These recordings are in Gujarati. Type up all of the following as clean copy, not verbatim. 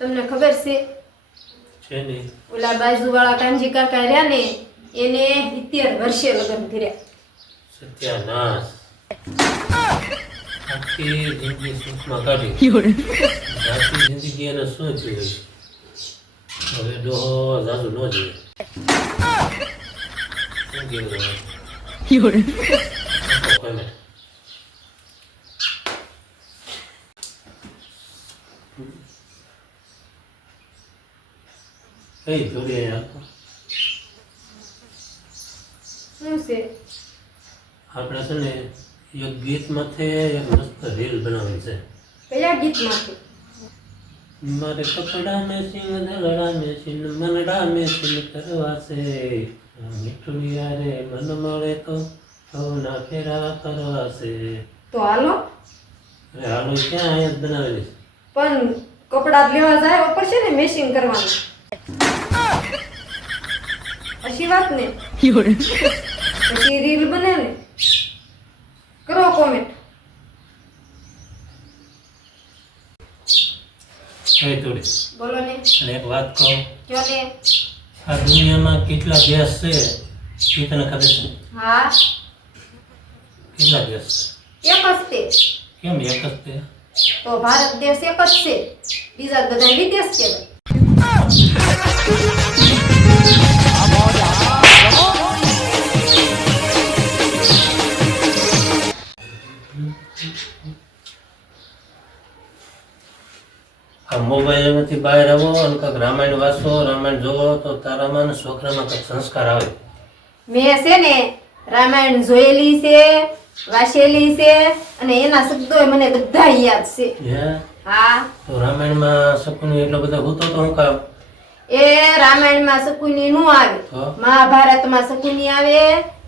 તમને ખબર છે ને ઓલા બાજુવાળા કાનજી કાકા રહ્યા ને એને 70 વર્ષે લગ્ન કર્યા. સત્યાનાશ આખી જિંદગી સુખમાં કાઢી આખી જિંદગી એને શું થયું હવે ડોહો જાજુ ન જોઈએ શું કેવું હવે Hey, જોડે શું છે આપણે છે ને એક ગીતમાંથી એક મસ્ત રીલ બનાવવાની છે. કયા ગીતમાંથી? મારે કપડા મેચિંગ દલડા મેચિંગ મનડા મેચિંગ કરવા છે મીઠું યારે મન મળે તો ના ફેરા કરવા છે. તો હાલો. અરે હાલો ક્યાં અહીંયા જ બનાવેલી છે. પણ કપડા લેવા જાય પડશે ને મેચિંગ કરવાનું. અશી વાત ને પછી રીલ બને ને કરો કોમેન્ટ. એ થોડી બોલો ને. અને એક વાત કહું કયો ને. આ દુનિયામાં કેટલા દેશ છે એ તને ખબર છે? હા. કેટલા દેશ? એક જ તે. કેમ એક જ તે? તો ભારત દેશ એક જ છે, બીજા બધા વિદેશ કહેવાય. આ મોબાઈલમાંથી બહાર આવો અને કંઈક રામાયણ વાંચો, રામાયણ જોવો તો તારામાં ને છોકરામાં કંઈક સંસ્કાર આવે. મેં છે ને રામાયણ જોયેલી છે, વાંચેલી છે અને એના શબ્દો મને બધા યાદ છે. હે? હા. તો રામાયણમાં શકુની એટલો બધો હોતો તો હું કામ? એ રામાયણમાં શકુની નું આવે, તો? મહાભારતમાં શકુની આવે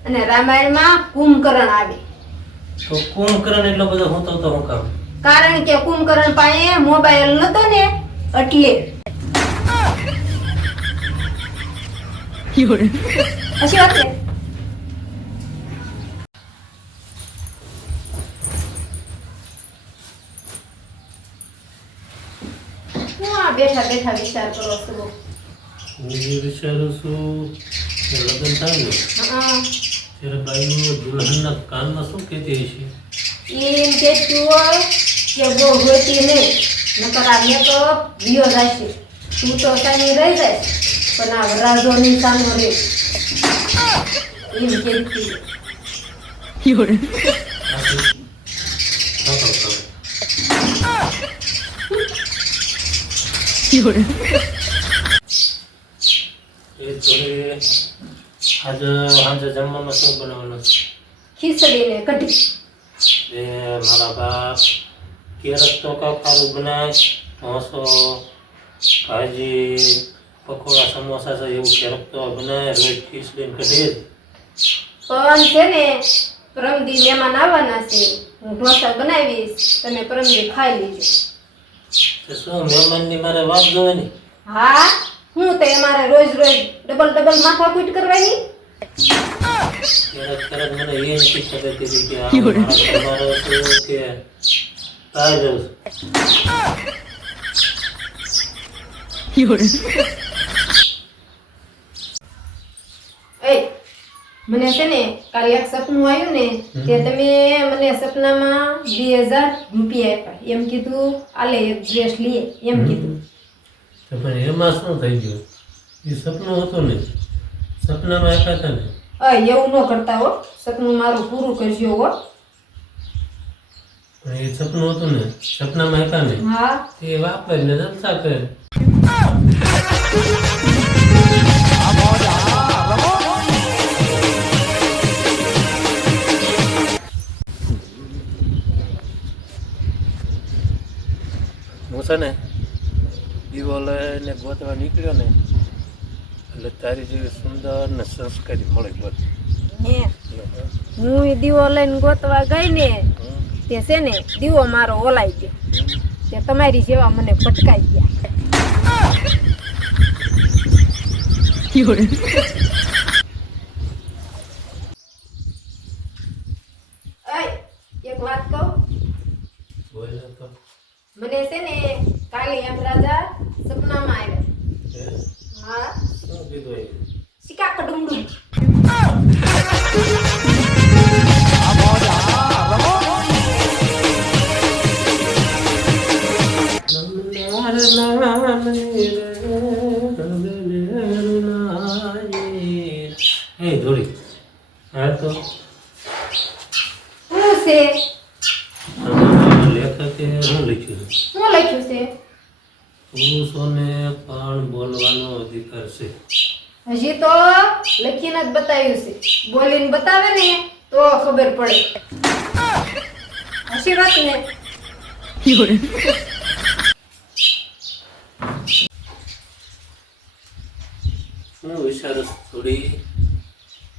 અને રામાયણમાં કુંભકર્ણ આવે. તો કુંભકર્ણ એટલો બધો હોતો તો હું કામ? કારણ કે કુંભકર્ણ પાસે મોબાઈલ નતો ને એટલે. અશી વાત ને. હું આ બેઠા બેઠા વિચાર કરો છો? હું એ વિચારું છું કે લગ્ન થાય ને હા. ત્યારે બાઈનું દુલ્હનના કાનમાં શું કહેતી હશે? એમ કહેતું હોય કે બહુ હોતી નહીં, નકર આ મેકઅપ વિયો જશે, તું તો સાની રહી જાય પણ આ વરાજોની સાનો રે એમ કહેતી. એ થોડી આજે સાંજે જમવામાં શું બનાવવાનું છે? ખીચડી ને કઢી. એ મારા બાપ ક્યારેક તો કાંઈ ખારું બનાય, ઢોસો, ભાજી, પકોડા, સમોસા છે એવું ક્યારેક તો બનાય, રોજ ખીચડી ને કઢી જ. પણ છે ને પરમદી મહેમાન આવવાના છે, હું ઢોસા બનાવીશ, તમે પરમદી ખાઈ લેજો. તો શું મહેમાનની મારે વાત જોવાની? હા, હું તો અમારે રોજ રોજ ડબલ માથાકૂટ કરવાની. ક્યારેક મને એ નથી ખબર હતી કે આ મારો છે કે તાર જવું એ મને છે ને કાલે એક સપનું આવ્યું ને કે તમે મને સપનામાં 2000 રૂપિયા આપ્યા, એમ કીધું આલે એક ડ્રેસ લઈએ એમ કીધું. તો પણ એમાં શું થઈ ગયું? એ સપનું હતું ને, સપનામાં આપ્યા હતા ને. એવું ન કરતા હો, સપનું મારું પૂરું કરજો હો. પણ એ સપનું હતું ને, સપનામાં આપ્યા ને. હા. તે વાપરીને જલસા કરે. હું છે ને દીવો લઈને ગોતવા નીકળ્યો ને એટલે તારી જેવી સુંદર ને સંસ્કારી મળી બોલ. હું દીવો લઈને ગોતવા ગઈ ને તે છે ને દીવો મારો ઓલાઈ ગયો, તે તમારી જેવા મને ભટકાઈ ગયા. એક વાત કહું, બોલ તો. મને મને છે ને કાલે યમરાજા સપનામાં આવ્યા. હે? હા, શું કીધું એ? સિકા કડુમડુમ. એ જોડી હાલ તો શું છે? લેખકે શું લખ્યું છે? શું લખ્યું છે? પુરુષોને પણ બોલવાનો અધિકાર છે. હજી તો લખીને જ બતાવ્યું છે. બોલીને બતાવે ને તો ખબર પડે. હસી વાત ને. હું વિચારું છું થોડી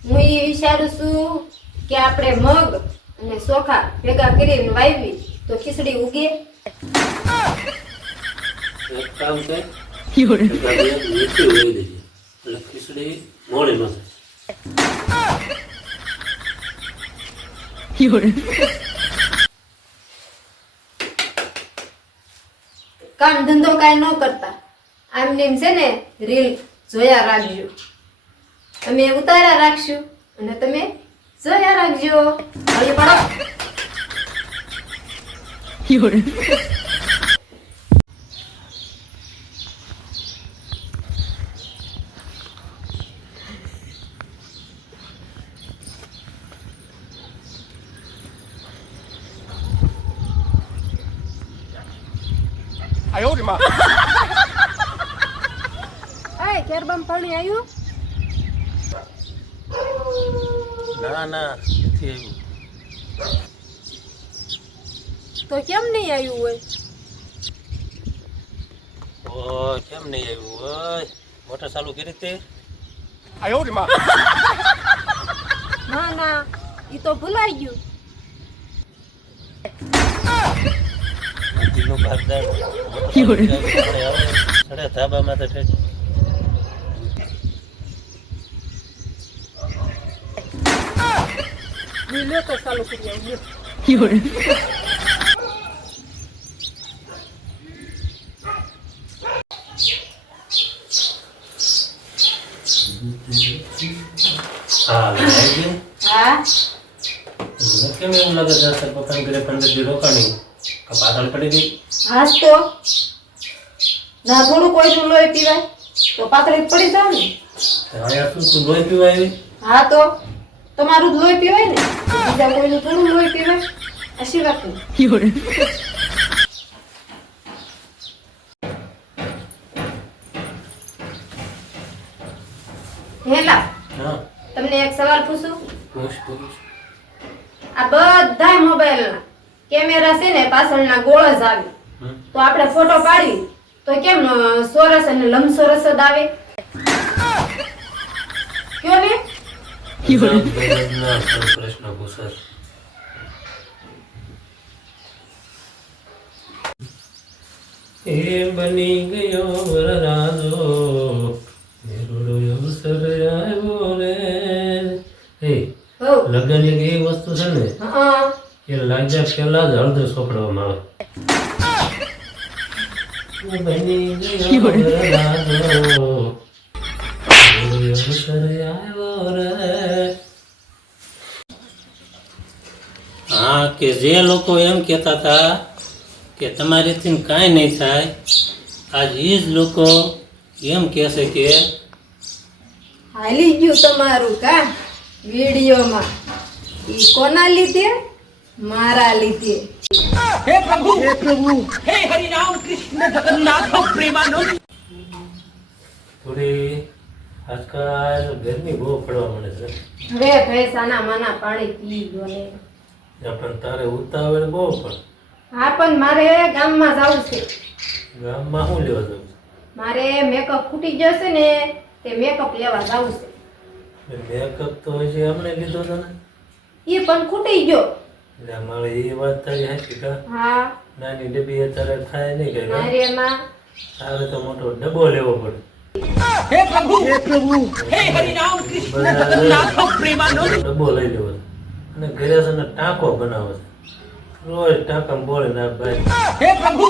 હું એ વિચારું છું કે આપણે મગ અને ચોખા ભેગા કરીને વાવી તો ખીચડી ઉગે. એક કામ કર મીઠી હોય દેજે એટલે ખીચડી મોડી ન કામ ધંધો કાંઈ ન કરતા આમને એમ છે ને રીલ જોયા રાખજો. અમે ઉતાર્યા રાખશું અને તમે જોયા રાખજો. હળી પડો. એ કેરબામ પાણી આવ્યું? ના ના નથી તો કેમ નહીં આવ્યું હોય? આવ્યું કેમ નહીં આવ્યું હોય મોટર ચાલુ કરી તે ના ના એ તો ભૂલાઈ ગયું. નદીનું ભારદાર ચડે ધાબામાં તો ઠેઠ લે તો ચાલુ કરી આવ્યું. હા આવી ગયું હા મને કેમ એવું લાગે છે સર પપ્પાને ઘરે 15 દી રોકાણી કે પાછળ પડી ગઈ હાસ તો ના થોડું કોઈનું લોહી પીવાય તો પાતળી જ પડી જાવ ને. અહીંયા શું તું લોહી પીવા આવી હા તો તમારું જ લોહી પીવાય ને બીજા કોઈનું થોડું લોહી પીવાય. અશી વાત નહીં. હેલા હા તમને એક સવાલ પૂછું? પૂછ પૂછ આ બધા મોબાઈલના કેમેરા છે ને પાછળના ગોળ જ આવે તો આપણે ફોટો પાડી તો કેમ ચોરસ અને લંબચોરસ જ આવે? કયો ને? પ્રશ્ન પૂછે એ બની ગયો વરરાજો મેરુડો અવસર આવ્યો રે. એ હો લગ્ન એક એવી વસ્તુ છે ને હા એ લાગ્યા પહેલા જ હળદર સોંપડવામાં આવે. બની ગયો વરરાજો મેરુડો અવસર આવ્યો રે. હા કે જે લોકો એમ કહેતા હતા કે તમારીથી કાંઈ નહીં થાય આજ એ જ લોકો એમ કહેશે કે હાલી ગયું તમારું કા વિડીયોમાં. ઈ કોના લીધે? મારા લીધે. થોડી આજકાલ ગરમી બહુ પડવા મળે છે હવે ભેંસાના માના પાણી પી ગયો ને. પણ તારે ઉતાવળ બહુ પણ હા પણ મારે ગામમાં જવું છે. ગામમાં શું લેવા જવું મારે મેકઅપ ફૂટી ગયો છે ને તે મેકઅપ લેવા જવું છે. છે મેકઅપ તો હજી હમણે લીધો હતો ને એ પણ ખૂટી ગયો. એટલે મારે એ વાત તારી હાચી કા હા નાની ડબ્બી અત્યારે થાય નહીં કે મારે એમાં તારે તો મોટો ડબ્બો લેવો પડે ડબ્બો લઈ લેવો છે. અને ઘરે છે ને ટાંકો બનાવે છે રોજ ટાંકા બોલે ના ભાઈ. हे प्रभु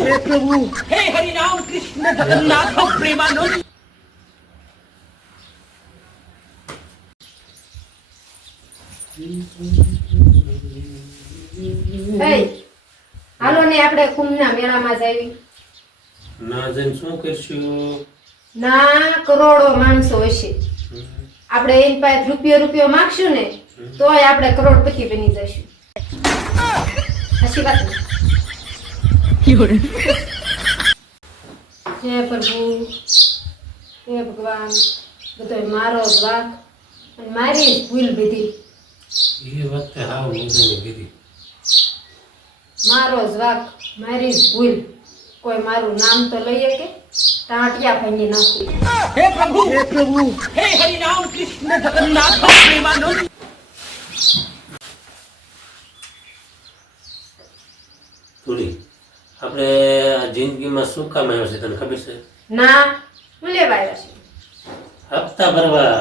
हे हरि राम कृष्ण जगन्नाथ प्रेमानंद એ હાલો ને આપણે કુંભના મેળામાં જઈએ. ના જઈને શું કરશું? ના કરોડો માણસો હશે. આપણે એની પાસે રૂપિયો માગશું ને તોય આપણે કરોડપતિ બની જઈશું. સાચી વાત ને? હે પ્રભુ, હે ભગવાન, બધો મારો જ વાંક અને મારી જ ભૂલ બધી. એ વખતે હાવ મુંગની કીધી. મારો જ વાંક, મારી જ ભૂલ. કોઈ મારું નામ તો લઈએ કે ટાંટિયા ભાંગી નાખું. हे प्रभु हे हरि राम कृष्ण जगन्नाथ प्रेमानंद થોડી આપણે આ જિંદગીમાં શું કામ આવ્યો છે તને ખબર છે? ના, હું લેવા આવ્યા છે. હપ્તા ભરવા.